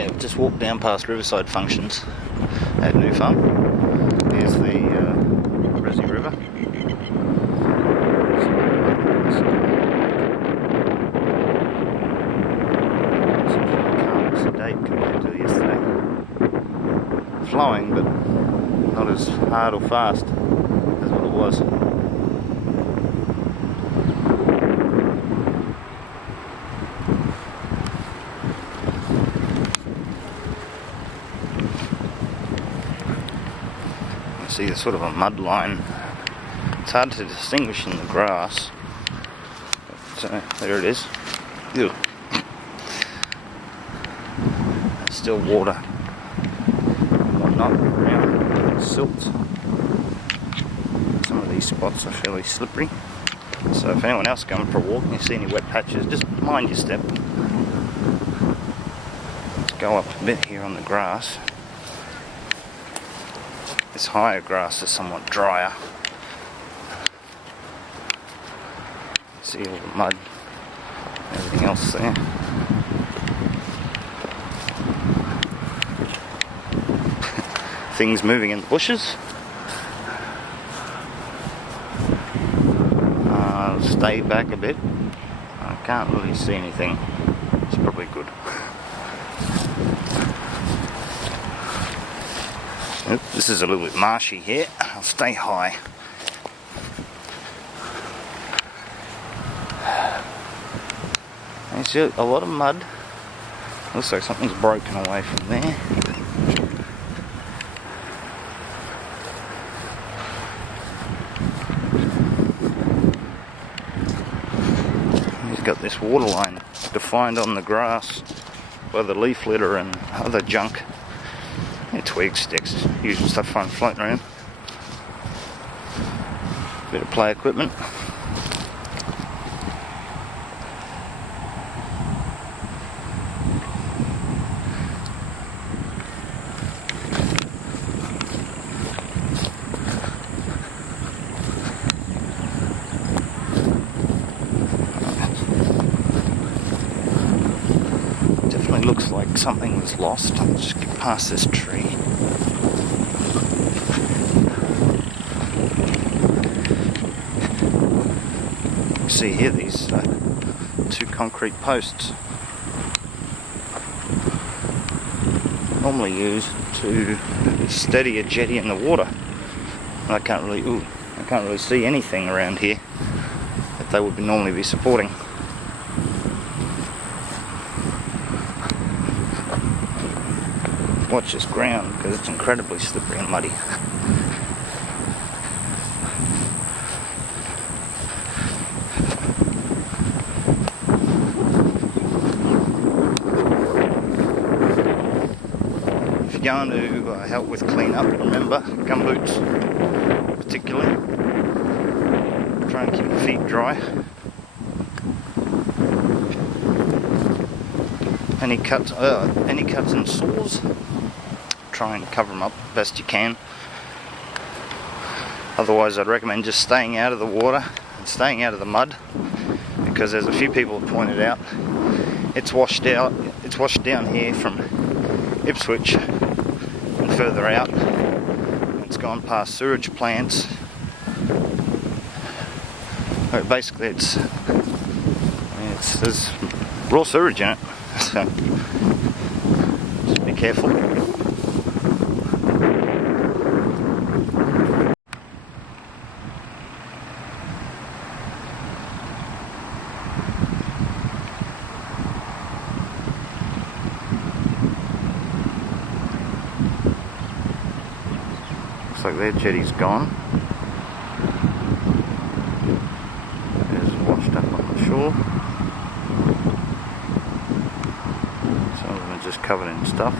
Yeah, we've just walked down past Riverside Functions at New Farm. Here's the Resi River. It's calm, sedate compared to yesterday. Flowing, but not as hard or fast as what it was. See, there's sort of a mud line. It's hard to distinguish in the grass. But, there it is. Ew. There's still water. Whatnot around silt. Some of these spots are fairly slippery. So if anyone else going for a walk and you see any wet patches, just mind your step. Let's go up a bit here on the grass. This higher grass is somewhat drier. See all the mud, everything else there. Things moving in the bushes. I'll stay back a bit. I can't really see anything. It's probably good. This is a little bit marshy here. I'll stay high. You see a lot of mud. Looks like something's broken away from there. He's got this water line defined on the grass by the leaf litter and other junk. Yeah, twigs, sticks, usual stuff floating around. Bit of play equipment. Definitely looks like something was lost. I'll just get past this tree. See here these two concrete posts, normally used to steady a jetty in the water. And I can't really see anything around here that they would normally be supporting. Watch this ground because it's incredibly slippery and muddy. If you're going to help with clean up, remember gumboots particularly. Try and keep your feet dry. Any cuts and sores, try and cover them up best you can. Otherwise, I'd recommend just staying out of the water and staying out of the mud, because as a few people have pointed out, it's washed down here from Ipswich and further out. It's gone past sewage plants. Basically, there's raw sewage in it. So, just be careful. Looks like their jetty's gone. It's washed up on the shore. Some of them are just covered in stuff.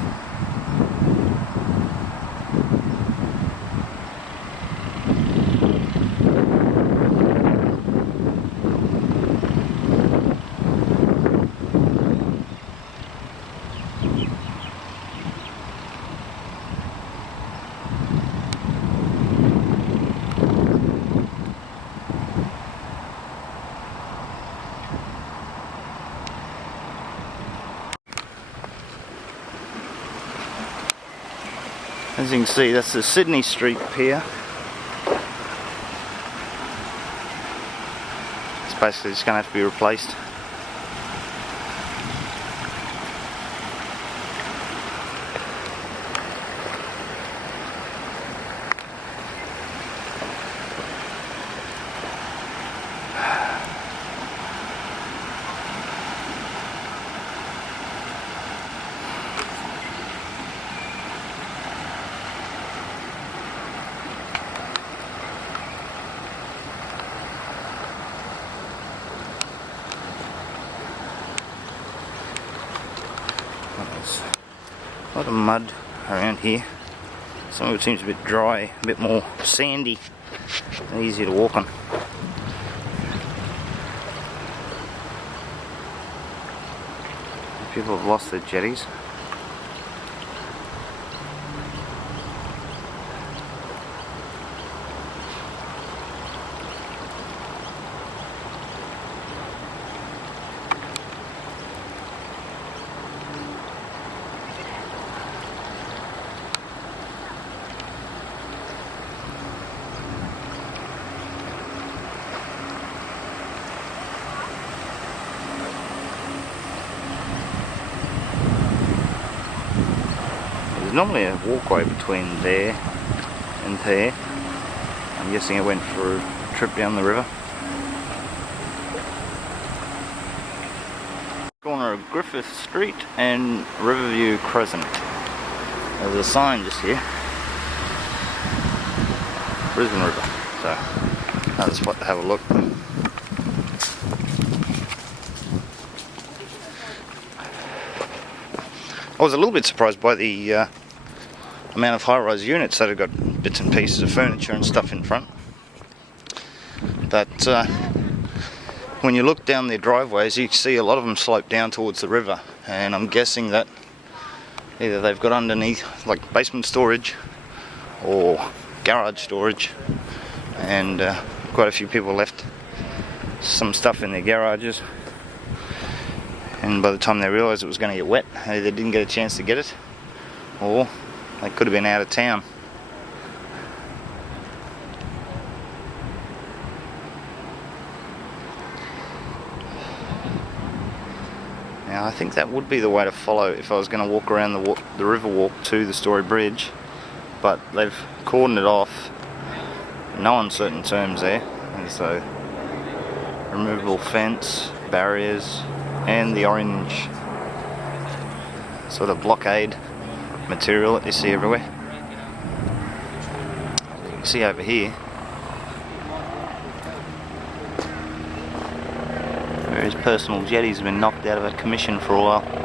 As you can see, that's the Sydney Street Pier. It's basically just going to have to be replaced. There's a lot of mud around here. Some of it seems a bit dry, a bit more sandy and easier to walk on. People have lost their jetties. There's normally a walkway between there and there. I'm guessing it went for a trip down the river. Corner of Griffith Street and Riverview Crescent. There's a sign just here. Brisbane River. So another spot to have a look. I was a little bit surprised by the amount of high-rise units that have got bits and pieces of furniture and stuff in front. But when you look down their driveways, you see a lot of them slope down towards the river, and I'm guessing that either they've got underneath like basement storage or garage storage, and quite a few people left some stuff in their garages, and by the time they realised it was going to get wet, they didn't get a chance to get it, or they could have been out of town. Now I think that would be the way to follow if I was going to walk around the river walk to the Story Bridge, but they've cordoned it off, no uncertain terms there, and so removable fence, barriers, and the orange sort of blockade material that you see everywhere. You can see over here various personal jetties have been knocked out of commission for a while.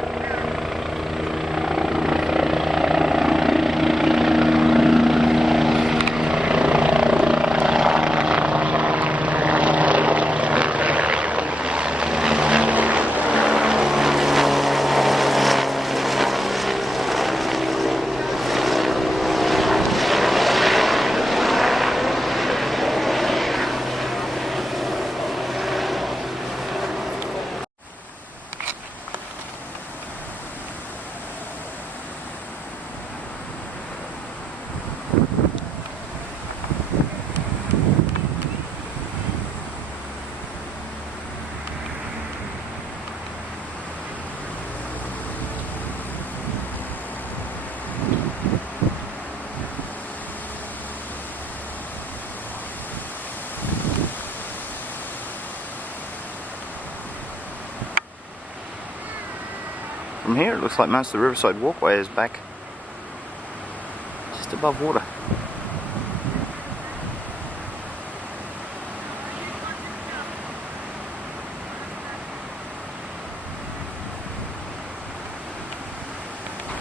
From here it looks like most of the riverside walkway is back just above water.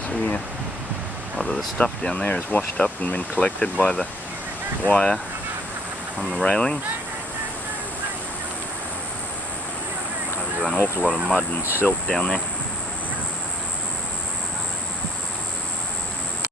See, a lot of the stuff down there is washed up and been collected by the wire on the railings. There's an awful lot of mud and silt down there.